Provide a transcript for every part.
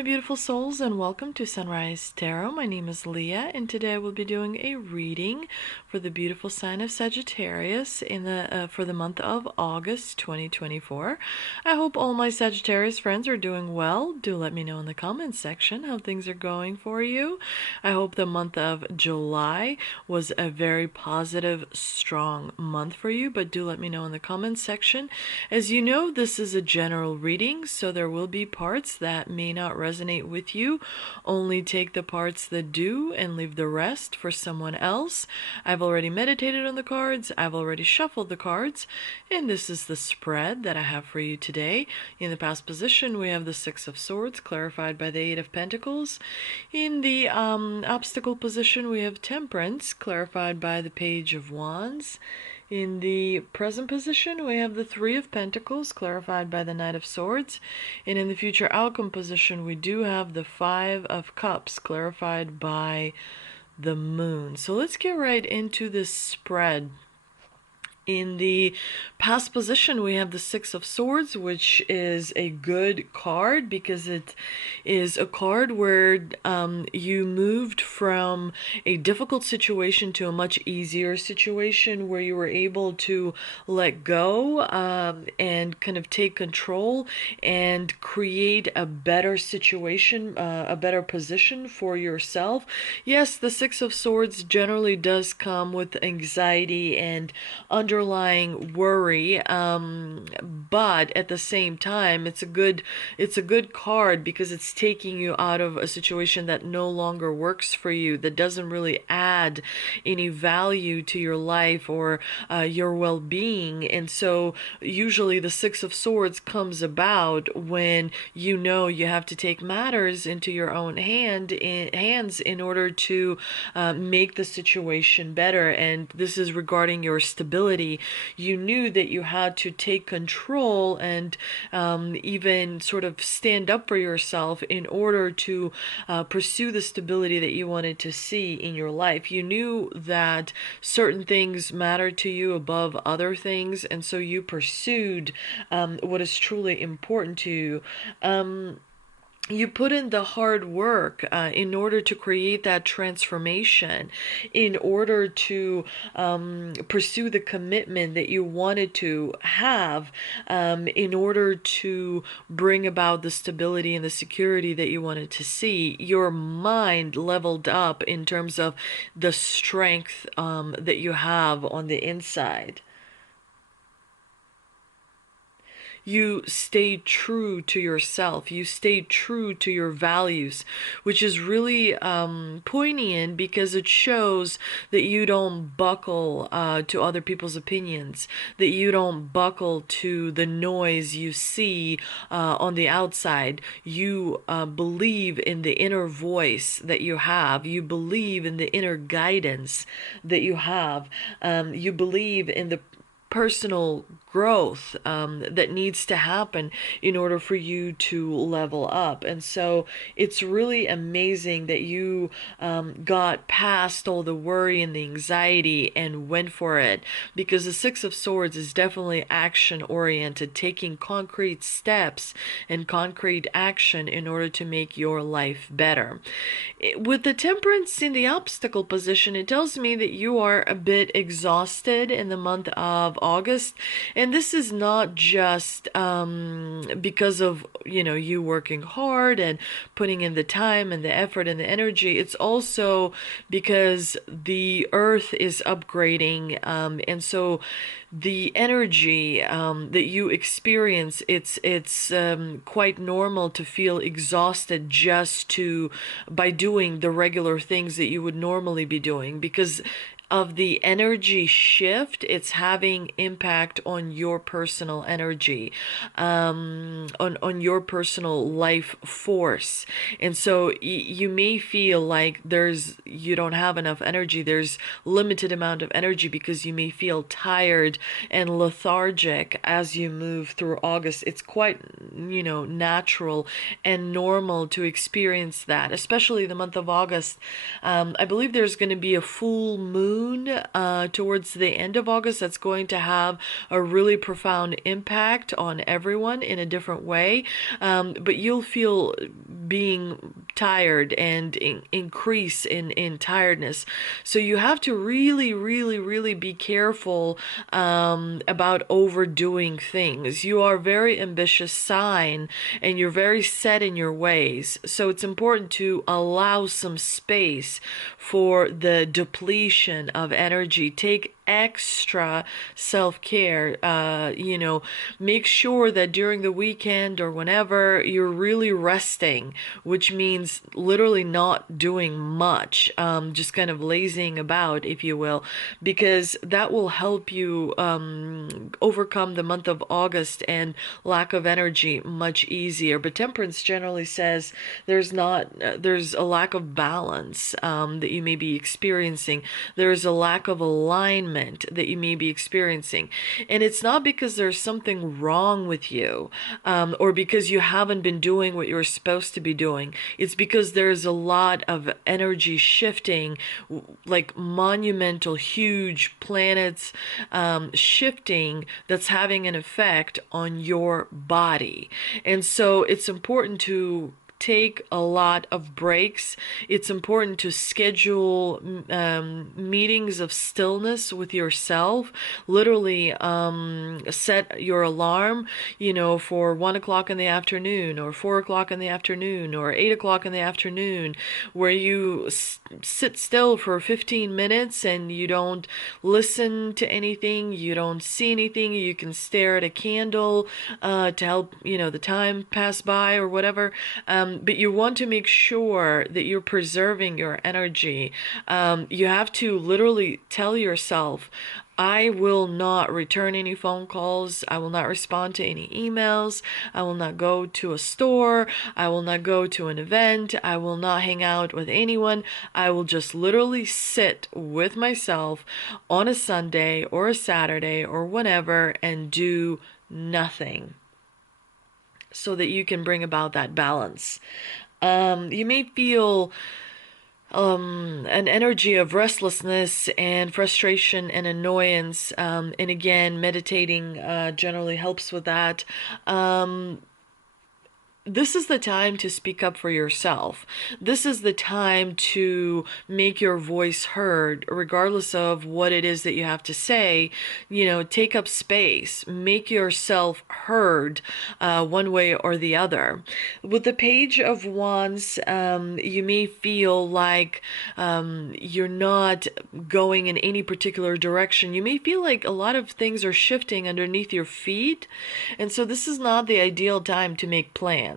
my beautiful souls, and welcome to Sunrise Tarot. My name is Leah, and today I will be doing a reading for the beautiful sign of Sagittarius for the month of August 2024. I hope all my Sagittarius friends are doing well. Do let me know in the comments section how things are going for you. I hope the month of July was a very positive, strong month for you, but do let me know in the comments section. As you know, this is a general reading, so there will be parts that may not resonate with you. Only take the parts that do and leave the rest for someone else. I've already meditated on the cards, I've already shuffled the cards, and this is the spread that I have for you today. In the past position, we have the Six of Swords, clarified by the Eight of Pentacles. In the obstacle position, we have Temperance, clarified by the Page of Wands. In the present position, we have the Three of Pentacles, clarified by the Knight of Swords. And in the future outcome position, we do have the Five of Cups, clarified by the Moon. So let's get right into this spread. In the past position, we have the Six of Swords, which is a good card because it is a card where you moved from a difficult situation to a much easier situation where you were able to let go and kind of take control and create a better situation, a better position for yourself. Yes, the Six of Swords generally does come with anxiety and underlying worry, but at the same time, it's a good card because it's taking you out of a situation that no longer works for you, that doesn't really add any value to your life or your well-being. And so usually the Six of Swords comes about when you know you have to take matters into your own hands in order to make the situation better. And this is regarding your stability. You knew that you had to take control and even sort of stand up for yourself in order to pursue the stability that you wanted to see in your life. You knew that certain things mattered to you above other things, and so you pursued what is truly important to you. You put in the hard work in order to create that transformation, in order to pursue the commitment that you wanted to have, in order to bring about the stability and the security that you wanted to see. Your mind leveled up in terms of the strength that you have on the inside. You stayed true to yourself. You stayed true to your values, which is really poignant because it shows that you don't buckle to other people's opinions, that you don't buckle to the noise you see on the outside. You believe in the inner voice that you have. You believe in the inner guidance that you have. You believe in the personal growth that needs to happen in order for you to level up. And so it's really amazing that you got past all the worry and the anxiety and went for it, because the Six of Swords is definitely action oriented, taking concrete steps and concrete action in order to make your life better. With the Temperance in the obstacle position, it tells me that you are a bit exhausted in the month of August. And this is not just because of, you working hard and putting in the time and the effort and the energy. It's also because the earth is upgrading. And so the energy that you experience, it's quite normal to feel exhausted just by doing the regular things that you would normally be doing, because of the energy shift. It's having impact on your personal energy, on your personal life force. And so you may feel like you don't have enough energy. There's limited amount of energy because you may feel tired and lethargic as you move through August. It's quite, natural and normal to experience that, especially the month of August. I believe there's going to be a full moon moon towards the end of August that's going to have a really profound impact on everyone in a different way. But you'll feel being tired and increase in tiredness. So you have to really, really, really be careful about overdoing things. You are a very ambitious sign and you're very set in your ways. So it's important to allow some space for the depletion of energy. Take extra self-care. Make sure that during the weekend or whenever you're really resting, which means literally not doing much, just kind of lazing about, if you will, because that will help you overcome the month of August and lack of energy much easier. But temperance generally says there's a lack of balance that you may be experiencing. There's a lack of alignment that you may be experiencing. And it's not because there's something wrong with you or because you haven't been doing what you're supposed to be doing. It's because there's a lot of energy shifting, like monumental, huge planets shifting that's having an effect on your body. And so it's important to take a lot of breaks. It's important to schedule meetings of stillness with yourself. Literally set your alarm, for 1 o'clock in the afternoon or 4 o'clock in the afternoon or 8 o'clock in the afternoon, where you sit still for 15 minutes and you don't listen to anything, you don't see anything, you can stare at a candle to help, the time pass by or whatever. But you want to make sure that you're preserving your energy. You have to literally tell yourself, I will not return any phone calls. I will not respond to any emails. I will not go to a store. I will not go to an event. I will not hang out with anyone. I will just literally sit with myself on a Sunday or a Saturday or whenever and do nothing, so that you can bring about that balance. You may feel an energy of restlessness and frustration and annoyance. And again, meditating generally helps with that. This is the time to speak up for yourself. This is the time to make your voice heard, regardless of what it is that you have to say. Take up space, make yourself heard one way or the other. With the Page of Wands, you may feel like you're not going in any particular direction. You may feel like a lot of things are shifting underneath your feet. And so this is not the ideal time to make plans.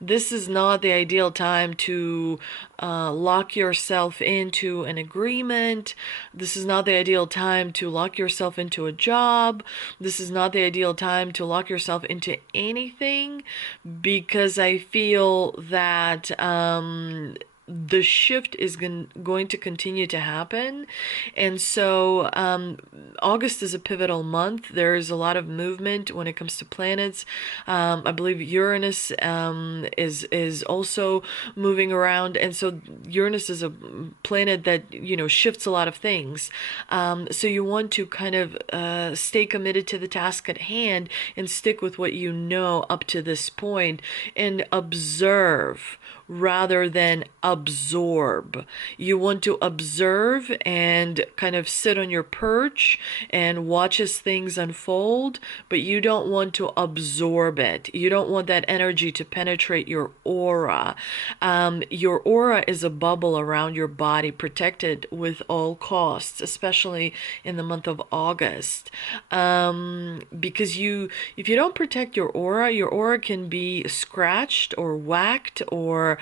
This is not the ideal time to lock yourself into an agreement. This is not the ideal time to lock yourself into a job. This is not the ideal time to lock yourself into anything, because I feel that the shift is going to continue to happen. And so August is a pivotal month. There is a lot of movement when it comes to planets. I believe Uranus is also moving around. And so Uranus is a planet that, shifts a lot of things. So you want to kind of stay committed to the task at hand and stick with what you know up to this point and observe rather than absorb. You want to observe and kind of sit on your perch and watch as things unfold, but you don't want to absorb it. You don't want that energy to penetrate your aura. Your aura is a bubble around your body, protected with all costs, especially in the month of August. Because if you don't protect your aura can be scratched or whacked or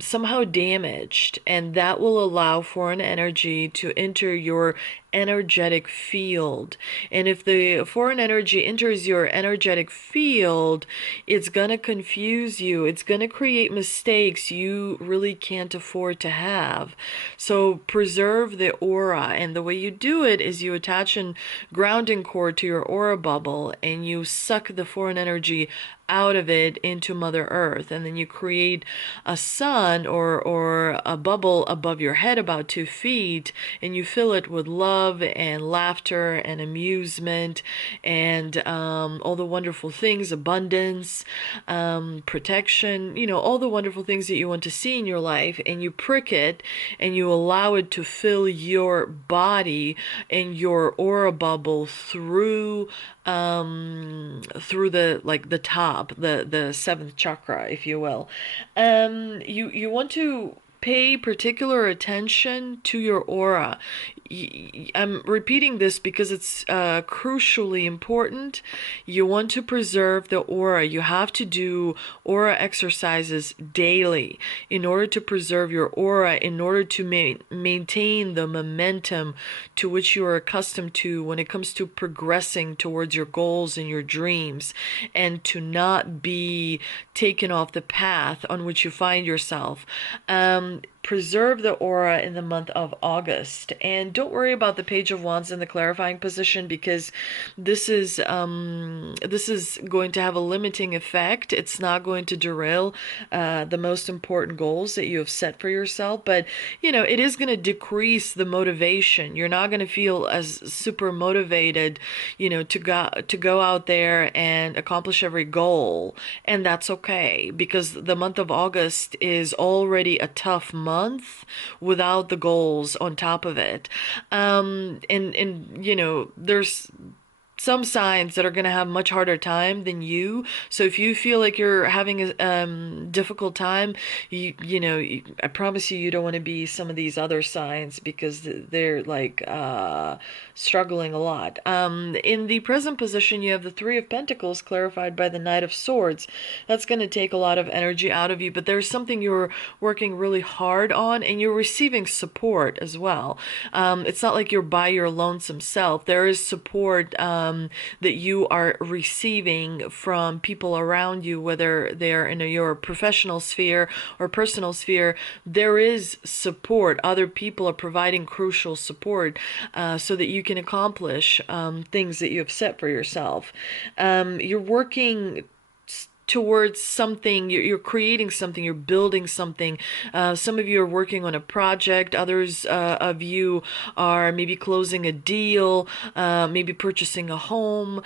somehow damaged, and that will allow for an energy to enter your energetic field. And if the foreign energy enters your energetic field, it's going to confuse you. It's going to create mistakes you really can't afford to have. So preserve the aura. And the way you do it is you attach a grounding cord to your aura bubble and you suck the foreign energy out of it into Mother Earth, and then you create a sun or a bubble above your head about 2 feet, and you fill it with love and laughter and amusement and all the wonderful things, abundance, protection, all the wonderful things that you want to see in your life, and you prick it and you allow it to fill your body and your aura bubble through the top, the seventh chakra, if you will. You want to pay particular attention to your aura. I'm repeating this because it's crucially important. You want to preserve the aura. You have to do aura exercises daily in order to preserve your aura, in order to maintain the momentum to which you are accustomed to when it comes to progressing towards your goals and your dreams, and to not be taken off the path on which you find yourself. Preserve the aura in the month of August, and don't worry about the Page of Wands in the clarifying position, because this is going to have a limiting effect. It's not going to derail the most important goals that you have set for yourself, but it is going to decrease the motivation. You're not going to feel as super motivated, to go out there and accomplish every goal, and that's okay, because the month of August is already a tough month without the goals on top of it. There's some signs that are going to have much harder time than you. So if you feel like you're having a difficult time, I promise you don't want to be some of these other signs, because they're like struggling a lot. In the present position, you have the Three of Pentacles clarified by the Knight of Swords. That's going to take a lot of energy out of you, but there's something you're working really hard on, and you're receiving support as well. It's not like you're by your lonesome self. There is support that you are receiving from people around you, whether they're in your professional sphere or personal sphere. There is support. Other people are providing crucial support so that you can accomplish things that you have set for yourself. You're working towards something, you're creating something, you're building something. Some of you are working on a project, others of you are maybe closing a deal, maybe purchasing a home,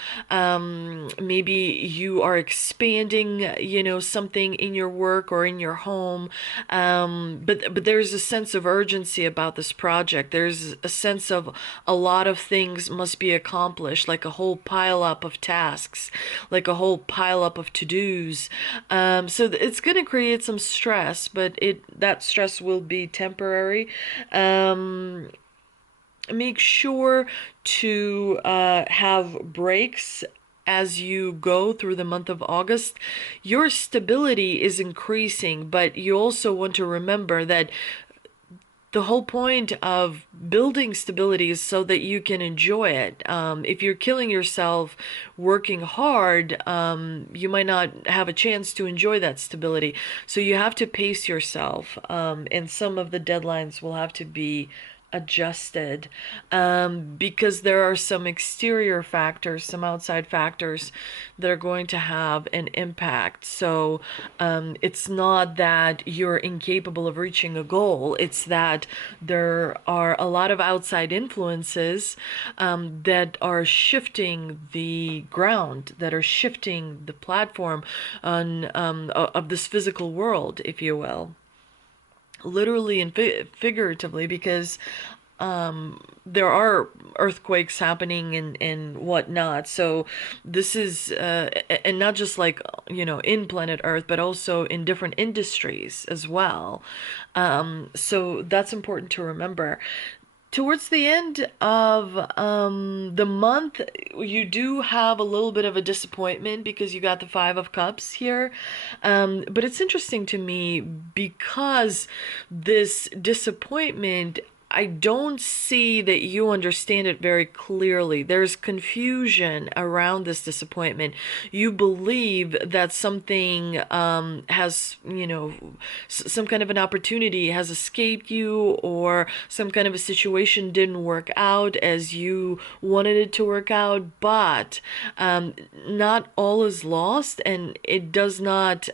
maybe you are expanding, something in your work or in your home. But there's a sense of urgency about this project. There's a sense of a lot of things must be accomplished, like a whole pile up of tasks, like a whole pile up of to-dos. So it's going to create some stress, but that stress will be temporary. Make sure to have breaks as you go through the month of August. Your stability is increasing, but you also want to remember that the whole point of building stability is so that you can enjoy it. If you're killing yourself working hard, you might not have a chance to enjoy that stability. So you have to pace yourself, and some of the deadlines will have to be adjusted, because there are some exterior factors, some outside factors that are going to have an impact. So it's not that you're incapable of reaching a goal, it's that there are a lot of outside influences that are shifting the ground, that are shifting the platform of this physical world, if you will, literally and figuratively, because there are earthquakes happening and whatnot. So this is, and not just like, in planet Earth, but also in different industries as well. So that's important to remember. Towards the end of the month, you do have a little bit of a disappointment because you got the Five of Cups here. But it's interesting to me because this disappointment I don't see that you understand it very clearly. There's confusion around this disappointment. You believe that something has, some kind of an opportunity has escaped you, or some kind of a situation didn't work out as you wanted it to work out, but not all is lost, and it does not.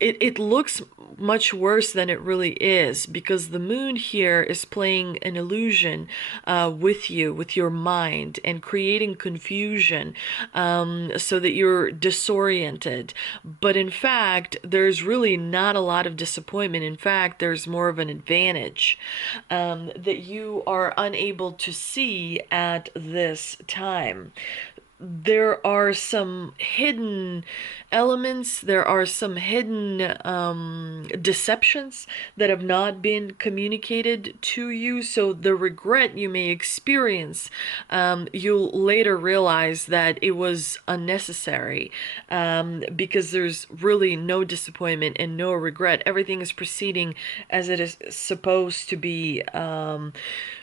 It looks much worse than it really is, because the moon here is playing an illusion with you, with your mind, and creating confusion so that you're disoriented. But in fact, there's really not a lot of disappointment. In fact, there's more of an advantage that you are unable to see at this time. There are some hidden elements, there are some hidden deceptions that have not been communicated to you. So the regret you may experience, you'll later realize that it was unnecessary, because there's really no disappointment and no regret. Everything is proceeding as it is supposed to be.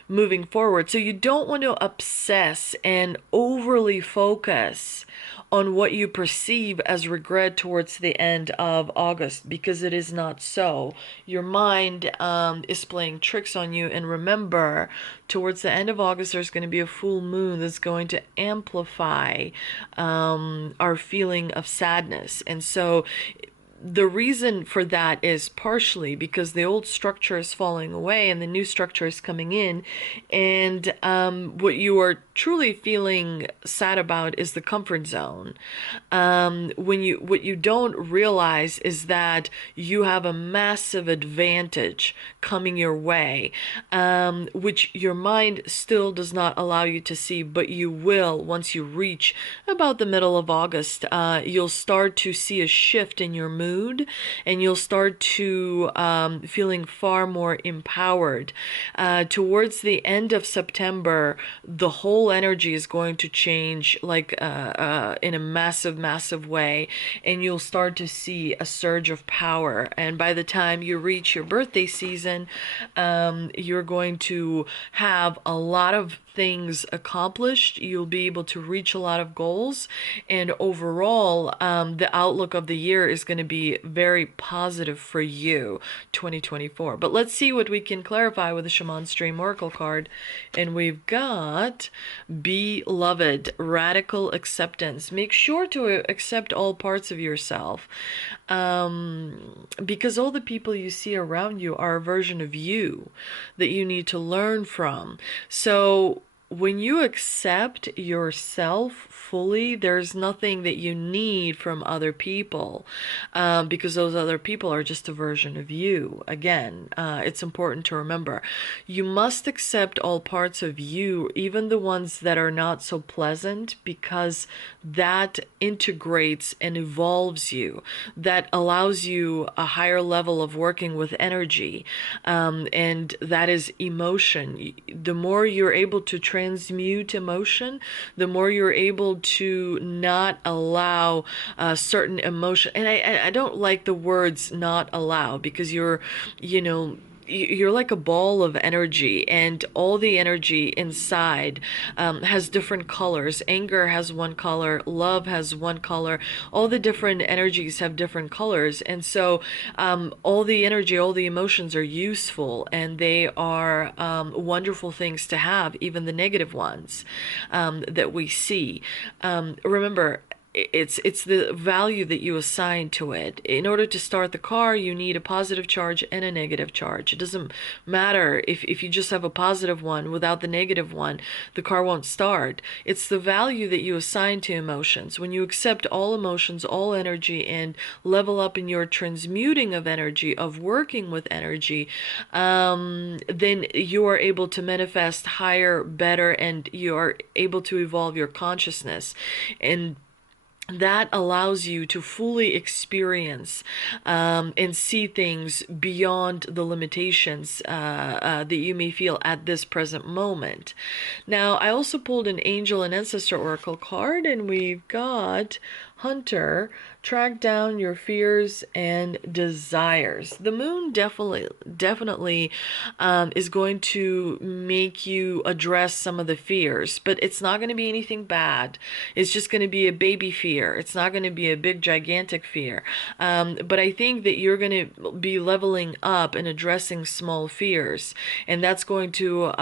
Moving forward. So you don't want to obsess and overly focus on what you perceive as regret towards the end of August, because it is not so. Your mind is playing tricks on you. And remember, towards the end of August, there's going to be a full moon that's going to amplify our feeling of sadness. And so the reason for that is partially because the old structure is falling away and the new structure is coming in. And what you are truly feeling sad about is the comfort zone. What you don't realize is that you have a massive advantage coming your way, which your mind still does not allow you to see, but you will once you reach about the middle of August. You'll start to see a shift in your mood, and you'll start to feeling far more empowered. Towards the end of September, the whole energy is going to change, like in a massive way, and you'll start to see a surge of power. And by the time you reach your birthday season, you're going to have a lot of things accomplished. You'll be able to reach a lot of goals, and overall, the outlook of the year is going to be very positive for you, 2024. But let's see what we can clarify with the Shaman Stream Oracle card. And we've got Beloved, Radical Acceptance. Make sure to accept all parts of yourself, because all the people you see around you are a version of you that you need to learn from. So when you accept yourself fully, there's nothing that you need from other people, because those other people are just a version of you. Again, it's important to remember, you must accept all parts of you, even the ones that are not so pleasant, because that integrates and evolves you. That allows you a higher level of working with energy, and that is emotion. The more you're able to transmute emotion, the more you're able to not allow certain emotion. And I don't like the words not allow, because you're like a ball of energy, and all the energy inside has different colors. Anger has one color, love has one color, all the different energies have different colors. And so all the energy, all the emotions are useful, and they are wonderful things to have, even the negative ones that we see. Remember, it's the value that you assign to it. In order to start the car, you need a positive charge and a negative charge. It doesn't matter if you just have a positive one without the negative one, the car won't start. It's the value that you assign to emotions. When you accept all emotions, all energy, and level up in your transmuting of energy, of working with energy, then you are able to manifest higher, better, and you are able to evolve your consciousness. And that allows you to fully experience and see things beyond the limitations that you may feel at this present moment. Now, I also pulled an Angel and Ancestor Oracle card, and we've got hunter, track down your fears and desires. The moon definitely is going to make you address some of the fears, but it's not going to be anything bad. It's just going to be a baby fear. It's not going to be a big gigantic fear. But I think that you're going to be leveling up and addressing small fears, and that's going to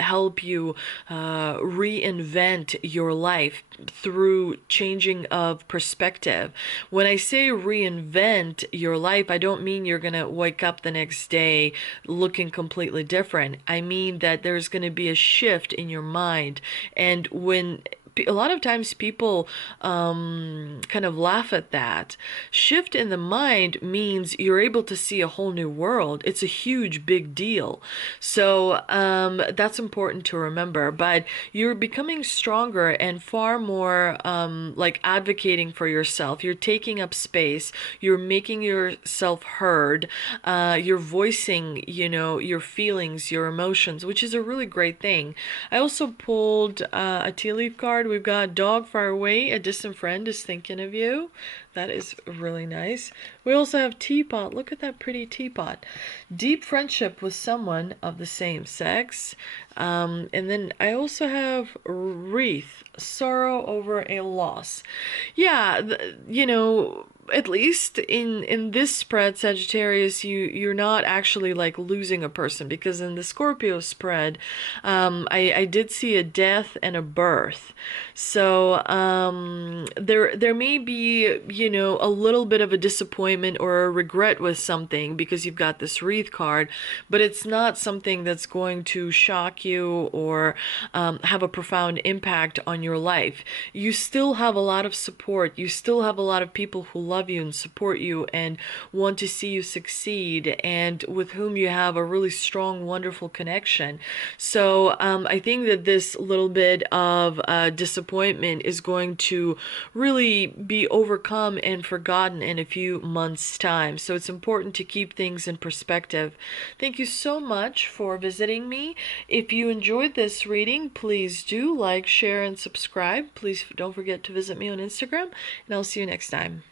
help you reinvent your life through changing of perspective. When I say reinvent your life, I don't mean you're going to wake up the next day looking completely different. I mean that there's going to be a shift in your mind. And when a lot of times people kind of laugh at that. Shift in the mind means you're able to see a whole new world. It's a huge, big deal. So that's important to remember. But you're becoming stronger and far more like advocating for yourself. You're taking up space. You're making yourself heard. You're voicing, your feelings, your emotions, which is a really great thing. I also pulled a tea leaf card. We've got dog far away, a distant friend is thinking of you. That is really nice. We also have teapot. Look at that pretty teapot. Deep friendship with someone of the same sex. And then I also have wreath, sorrow over a loss. Yeah, at least in this spread, Sagittarius, you're not actually like losing a person, because in the Scorpio spread, I did see a death and a birth. So there may be, a little bit of a disappointment or a regret with something because you've got this wreath card, but it's not something that's going to shock you or have a profound impact on your life. You still have a lot of support. You still have a lot of people who love you and support you and want to see you succeed, and with whom you have a really strong, wonderful connection. So I think that this little bit of disappointment is going to really be overcome and forgotten in a few months' time. So it's important to keep things in perspective. Thank you so much for visiting me. If you enjoyed this reading, please do like, share, and subscribe. Please don't forget to visit me on Instagram, and I'll see you next time.